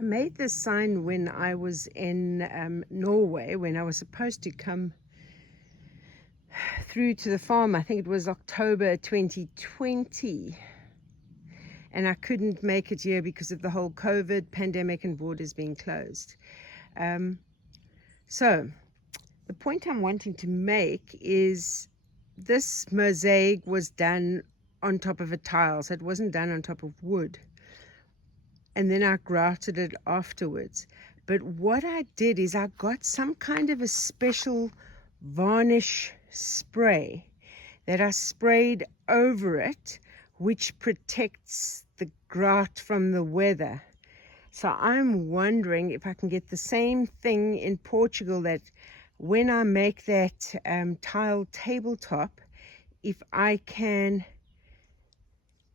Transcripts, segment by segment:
I made this sign when I was in Norway, when I was supposed to come through to the farm. I think it was October 2020. And I couldn't make it here because of the whole COVID pandemic and borders being closed. So the point I'm wanting to make is this mosaic was done on top of a tile, so it wasn't done on top of wood. And then I grouted it afterwards. But what I did is I got some kind of a special varnish spray that I sprayed over it, which protects the grout from the weather. So I'm wondering if I can get the same thing in Portugal, that when I make that tile tabletop, if I can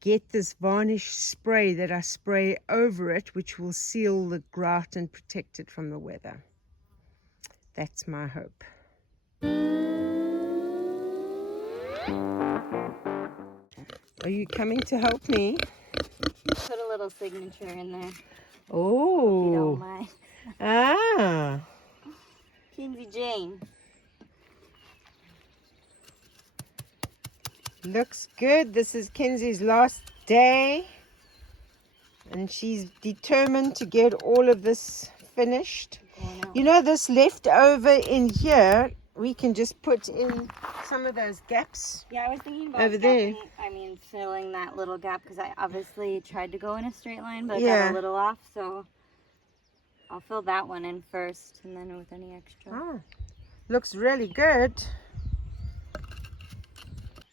get this varnish spray that I spray over it, which will seal the grout and protect it from the weather. That's my hope. Are you coming to help me? Put a little signature in there. Oh. If you don't mind. Ah. Kinzie Jane. Looks good. This is Kenzie's last day. And she's determined to get all of this finished. You know, this leftover in here, we can just put in some of those gaps. Yeah, I was thinking about over there. Filling that little gap, because I obviously tried to go in a straight line, but I Yeah. got a little off, so I'll fill that one in first, and then with any extra. Oh, looks really good.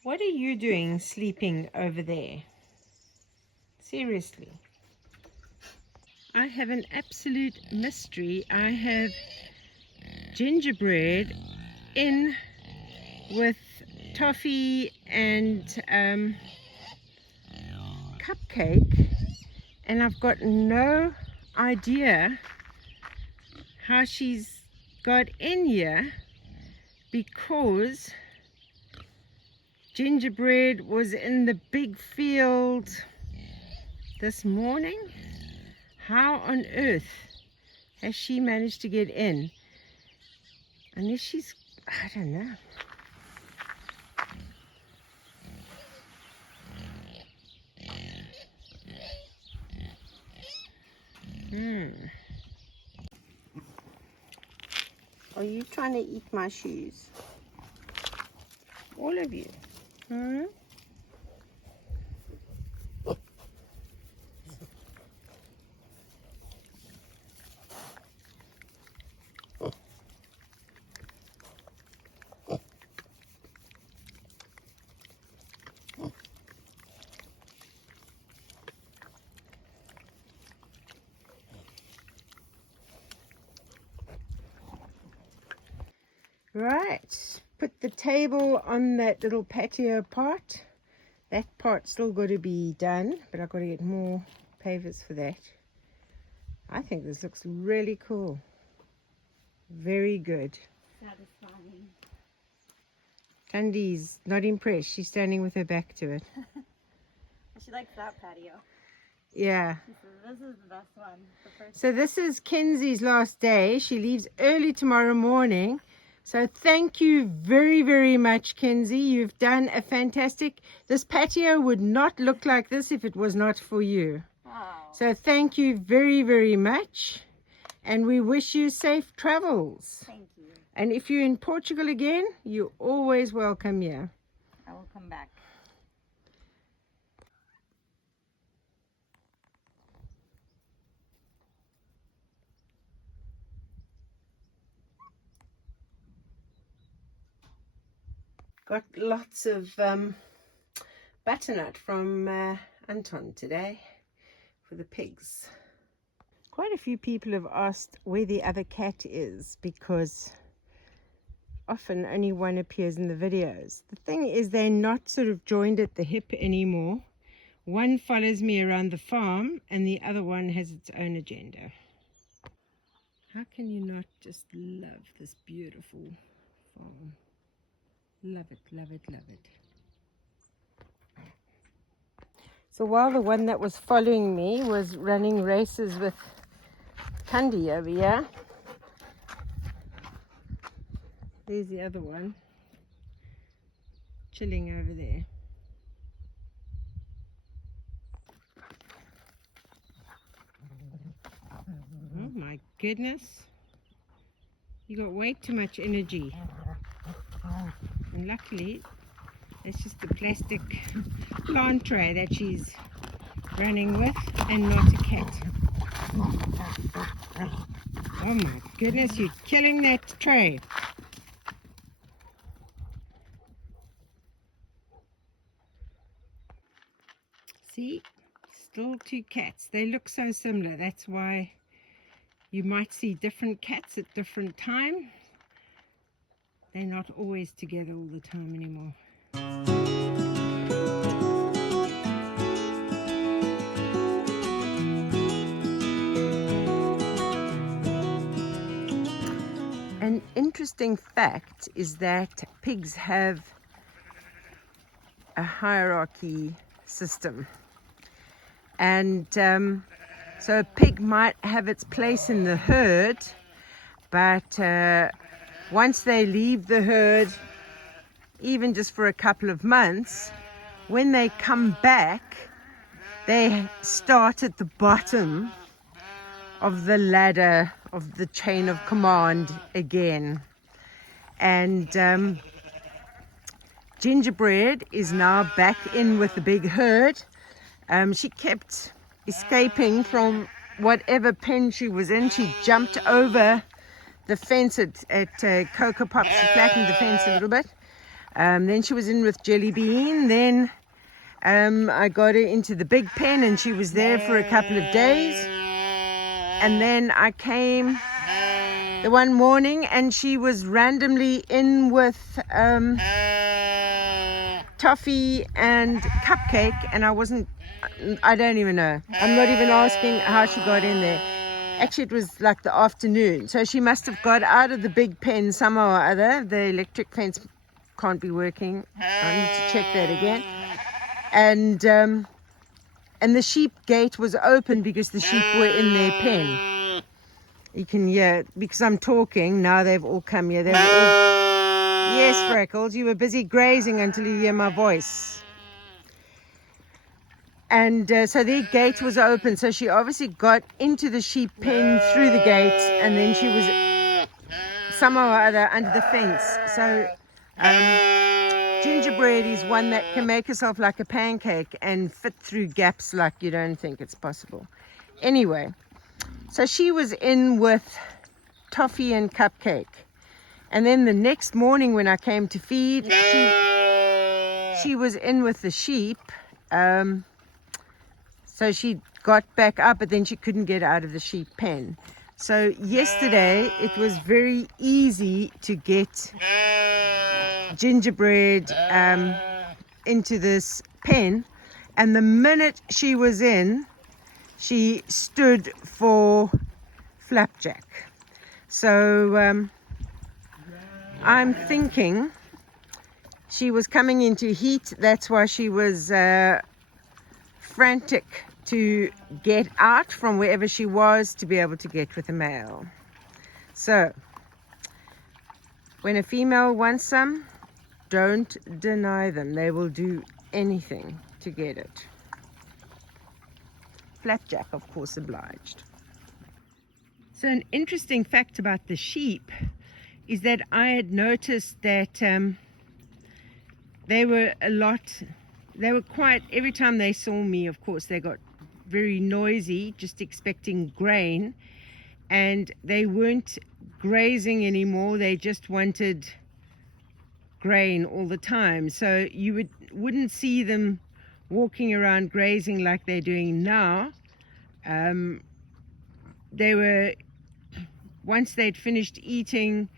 What are you doing sleeping over there? Seriously. I have an absolute mystery. I have gingerbread in with toffee and cupcake, and I've got no idea how she's got in here, because gingerbread was in the big field this morning. How on earth has she managed to get in? Unless she's, I don't know. Are you trying to eat my shoes? All of you. Right, put the table on that little patio part. That part's still got to be done, but I've got to get more pavers for that. I think this looks really cool. Very good. Satisfying. Candy's not impressed. She's standing with her back to it. She likes that patio. Yeah. This is the best one. So this is Kenzie's last day. She leaves early tomorrow morning. So thank you very, very much, Kenzie. You've done a fantastic... This patio would not look like this if it was not for you. Oh. So thank you very, very much. And we wish you safe travels. Thank you. And if you're in Portugal again, you're always welcome here. I will come back. Got lots of butternut from Anton today for the pigs. Quite a few people have asked where the other cat is, because often only one appears in the videos. The thing is, they're not sort of joined at the hip anymore. One follows me around the farm and the other one has its own agenda. How can you not just love this beautiful farm? Love it, love it, love it. So while the one that was following me was running races with Kinzie over here. There's the other one, chilling over there. Oh my goodness. You got way too much energy. And luckily, it's just the plastic plant tray that she's running with and not a cat. Oh my goodness, you're killing that tray. See, still two cats. They look so similar. That's why you might see different cats at different time. They're not always together all the time anymore. An interesting fact is that pigs have a hierarchy system. And so a pig might have its place in the herd, but once they leave the herd, even just for a couple of months, when they come back, they start at the bottom of the ladder of the chain of command again. And Gingerbread is now back in with the big herd. She kept escaping from whatever pen she was in. She jumped over the fence at Cocoa Pops. She flattened the fence a little bit. Then she was in with Jelly Bean. Then I got her into the big pen and she was there for a couple of days. And then I came the one morning and she was randomly in with Toffee and Cupcake, and I don't even know. I'm not even asking how she got in there. Actually, it was like the afternoon, so she must have got out of the big pen somehow or other. The electric fence can't be working. I need to check that again. And the sheep gate was open because the sheep were in their pen. You can hear, because I'm talking, now they've all come here. They were all... Yes, Freckles, you were busy grazing until you hear my voice. And so their gate was open, so she obviously got into the sheep pen through the gate, and then she was somehow or other under the fence. So Gingerbread is one that can make herself like a pancake and fit through gaps like you don't think it's possible. Anyway, so she was in with Toffee and Cupcake. And then the next morning when I came to feed, she was in with the sheep. So she got back up, but then she couldn't get out of the sheep pen. So yesterday it was very easy to get Gingerbread into this pen, and the minute she was in, she stood for Flapjack. So I'm thinking she was coming into heat. That's why she was frantic to get out from wherever she was to be able to get with a male. So when a female wants some, don't deny them. They will do anything to get it. Flapjack, of course, obliged. So an interesting fact about the sheep is that I had noticed that they were quiet. Every time they saw me, of course, they got very noisy, just expecting grain, and they weren't grazing anymore. They just wanted grain all the time. So you wouldn't see them walking around grazing like they're doing now. They were, once they'd finished eating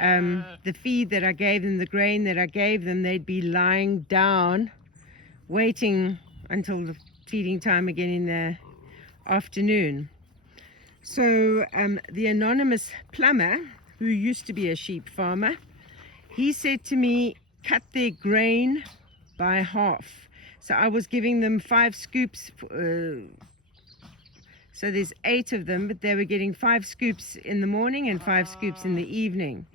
the feed that I gave them, the grain that I gave them, they'd be lying down waiting until the feeding time again in the afternoon. So the anonymous plumber, who used to be a sheep farmer, he said to me, cut their grain by half. So I was giving them 5 scoops So there's 8 of them, but they were getting 5 scoops in the morning and 5 scoops in the evening.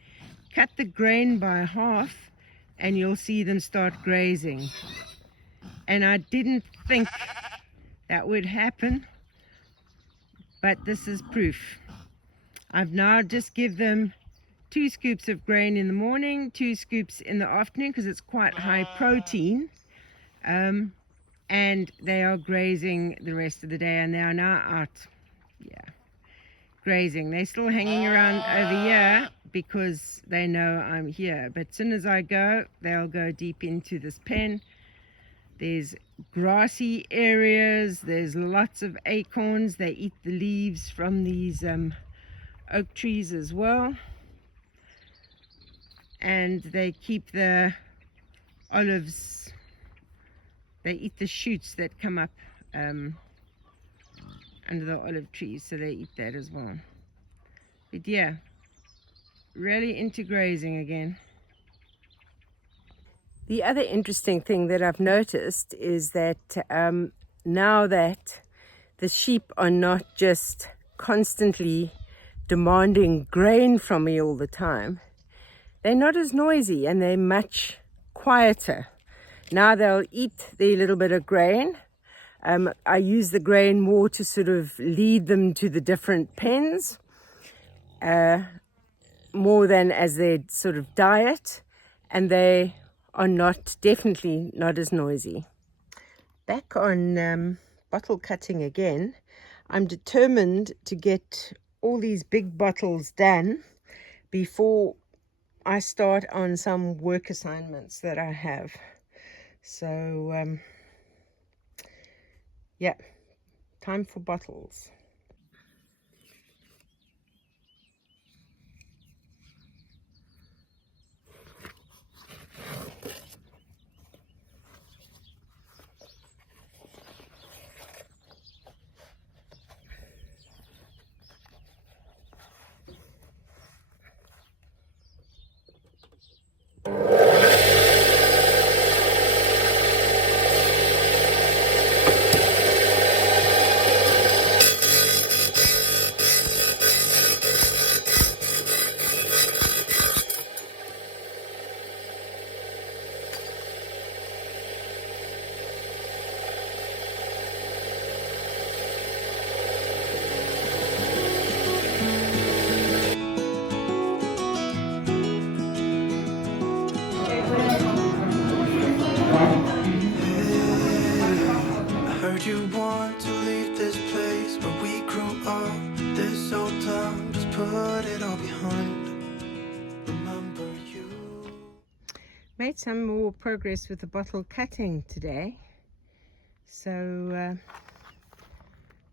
Cut the grain by half and you'll see them start grazing. And I didn't think that would happen, but this is proof. I've now just give them 2 scoops of grain in the morning, 2 scoops in the afternoon because it's quite high protein. And they are grazing the rest of the day, and they are now out, grazing. They're still hanging around over here because they know I'm here, but as soon as I go, they'll go deep into this pen. There's grassy areas, there's lots of acorns. They eat the leaves from these oak trees as well, and they keep the olives. They eat the shoots that come up under the olive trees, so they eat that as well. But yeah, really into grazing again. The other interesting thing that I've noticed is that now that the sheep are not just constantly demanding grain from me all the time, they're not as noisy and they're much quieter. Now they'll eat their little bit of grain. I use the grain more to sort of lead them to the different pens, more than as their sort of diet, and they are definitely not as noisy. Back on bottle cutting again. I'm determined to get all these big bottles done before I start on some work assignments that I have. So yeah, time for bottles. You want to leave this place where we grew up, this old town, just put it all behind. Remember you. Made some more progress with the bottle cutting today. So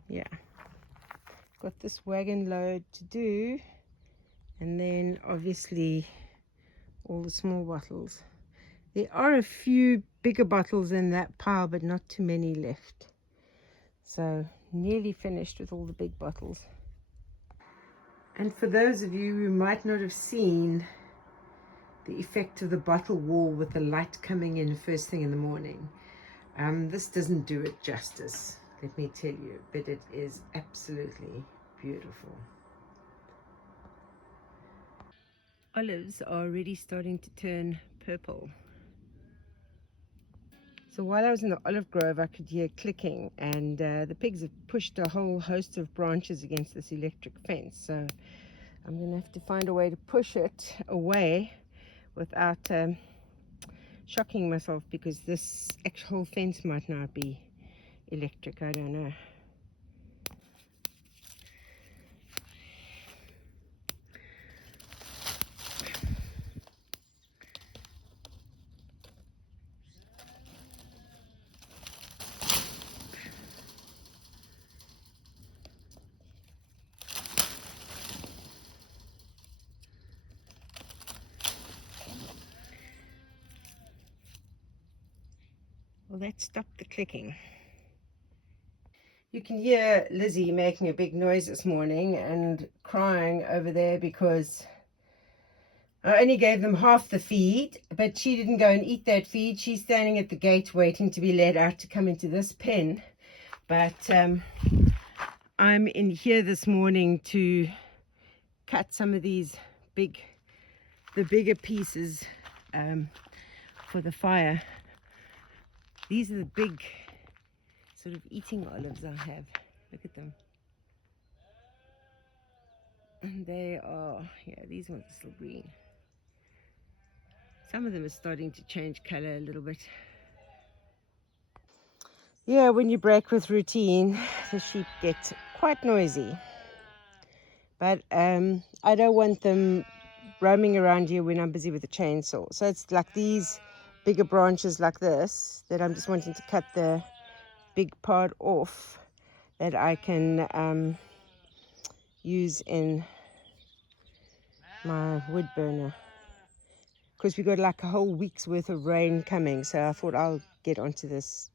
yeah, got this wagon load to do, and then obviously all the small bottles. There are a few bigger bottles in that pile, but not too many left. So nearly finished with all the big bottles. And for those of you who might not have seen the effect of the bottle wall with the light coming in first thing in the morning, this doesn't do it justice, let me tell you, but it is absolutely beautiful. Olives are already starting to turn purple. So while I was in the olive grove, I could hear clicking, and the pigs have pushed a whole host of branches against this electric fence. So I'm going to have to find a way to push it away without shocking myself, because this actual fence might not be electric. I don't know. Well, that stopped the clicking. You can hear Lizzie making a big noise this morning and crying over there because I only gave them half the feed, but she didn't go and eat that feed. She's standing at the gate waiting to be let out to come into this pen. But I'm in here this morning to cut some of these the bigger pieces for the fire. These are the big sort of eating olives I have. Look at them. And they are, yeah, these ones are still green. Some of them are starting to change color a little bit. Yeah, when you break with routine, the sheep get quite noisy. But I don't want them roaming around here when I'm busy with the chainsaw. So it's like these bigger branches like this that I'm just wanting to cut the big part off that I can use in my wood burner. Because we got like a whole week's worth of rain coming, so I thought I'll get onto this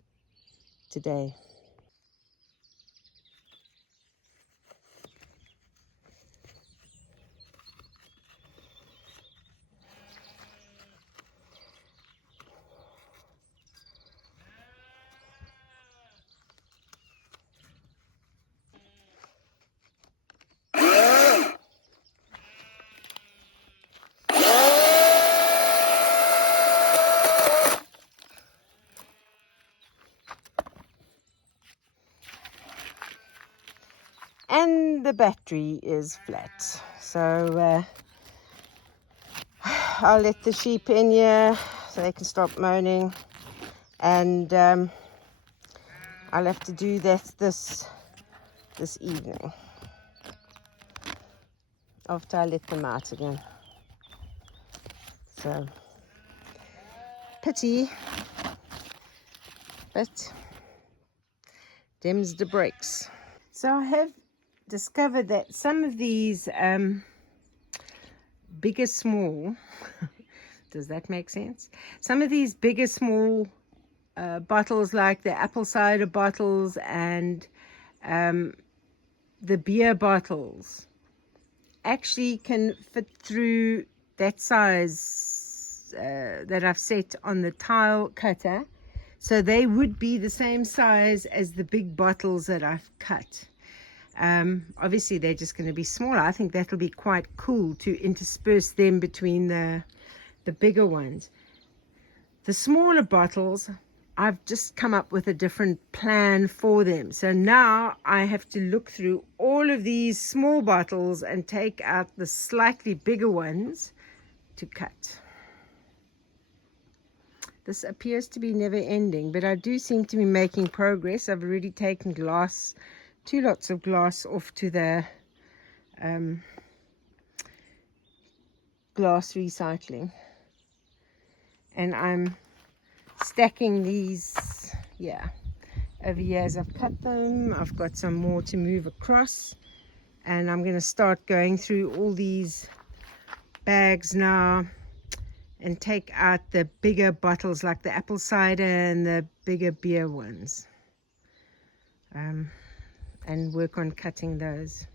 today. And the battery is flat, so I'll let the sheep in here so they can stop moaning, and I'll have to do this evening after I let them out again. So pity, but them's the breaks. So I have discovered that some of these bigger small does that make sense? Some of these bigger small bottles, like the apple cider bottles and the beer bottles, actually can fit through that size that I've set on the tile cutter. So they would be the same size as the big bottles that I've cut. Obviously they're just going to be smaller. I think that'll be quite cool to intersperse them between the bigger ones. The smaller bottles, I've just come up with a different plan for them. So now I have to look through all of these small bottles and take out the slightly bigger ones to cut. This appears to be never ending, but I do seem to be making progress. I've already taken glass, 2 lots of glass off to the glass recycling. And I'm stacking these, yeah, over here as I've cut them. I've got some more to move across, and I'm going to start going through all these bags now and take out the bigger bottles like the apple cider and the bigger beer ones, and work on cutting those.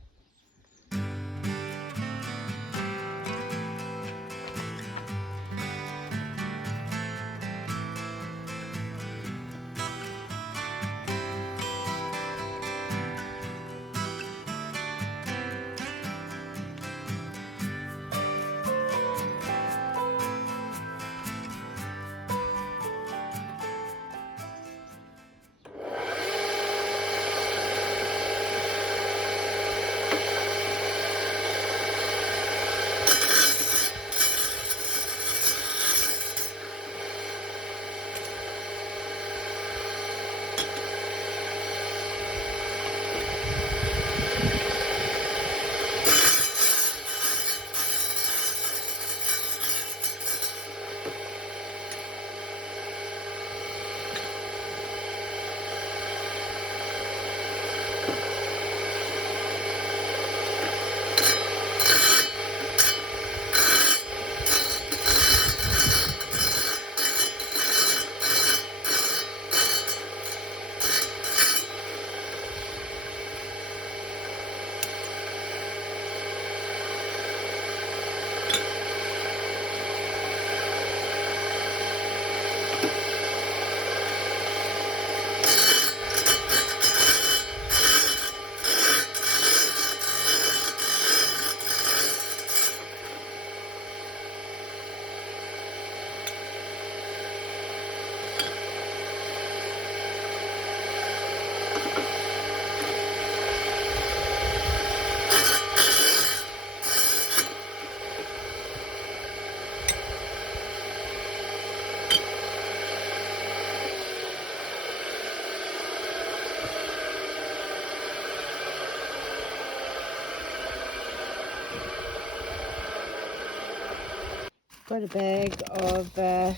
Got a bag of, the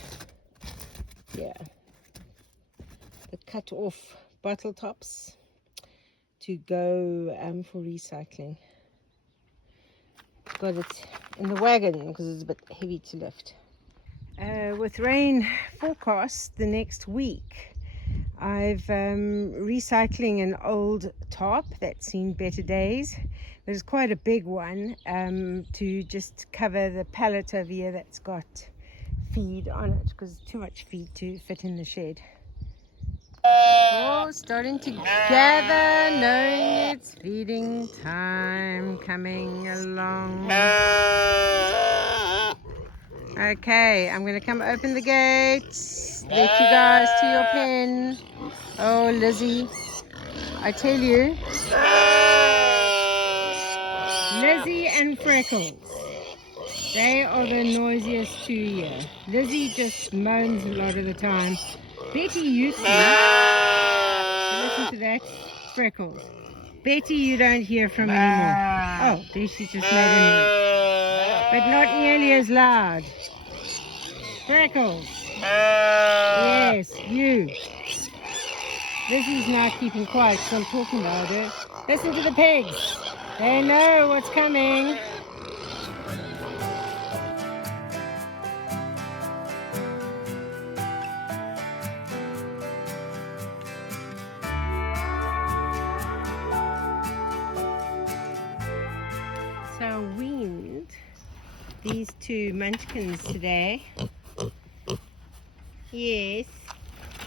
cut off bottle tops to go for recycling. Got it in the wagon because it's a bit heavy to lift. With rain forecast the next week, I've recycling an old tarp that's seen better days. There's quite a big one to just cover the pallet over here that's got feed on it because it's too much feed to fit in the shed. Oh, starting to gather, knowing it's feeding time coming along. Okay, I'm going to come open the gates, let you guys to your pen. Oh, Lizzie, I tell you, Lizzie and Freckles, they are the noisiest two here. Lizzie just moans a lot of the time. Betty used to. Listen to that, Freckles. Betty you don't hear from anymore. Oh, there she just made a noise. But not nearly as loud. Freckles. Yes, you. Lizzie's not keeping quiet because I'm talking louder. Listen to the pigs. They know what's coming. So I weaned these two munchkins today. Yes.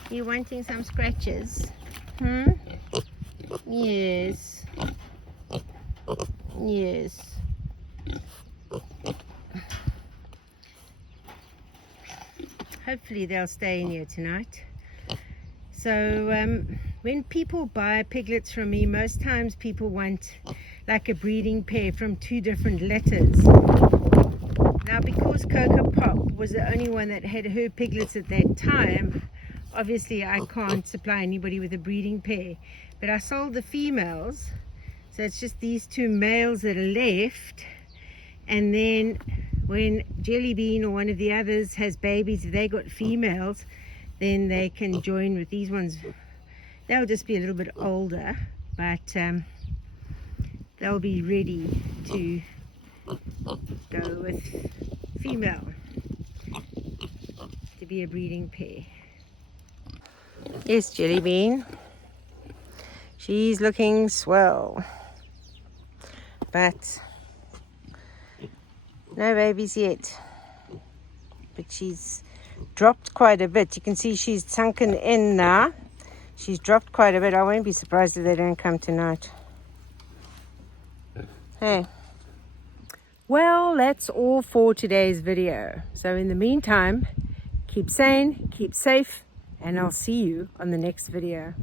You wanting some scratches? Yes. Yes. Hopefully they'll stay in here tonight. So when people buy piglets from me, most times people want like a breeding pair from two different litters. Now because Coco Pop was the only one that had her piglets at that time, obviously I can't supply anybody with a breeding pair. But I sold the females, so it's just these two males that are left. And then when Jelly Bean or one of the others has babies, if they got females, then they can join with these ones. They'll just be a little bit older, but they'll be ready to go with female to be a breeding pair. Yes, Jelly Bean. She's looking swell, but no babies yet. But she's dropped quite a bit. You can see she's sunken in now. She's dropped quite a bit. I won't be surprised if they don't come tonight. Hey. Well, that's all for today's video. So in the meantime, keep sane, keep safe, and I'll see you on the next video.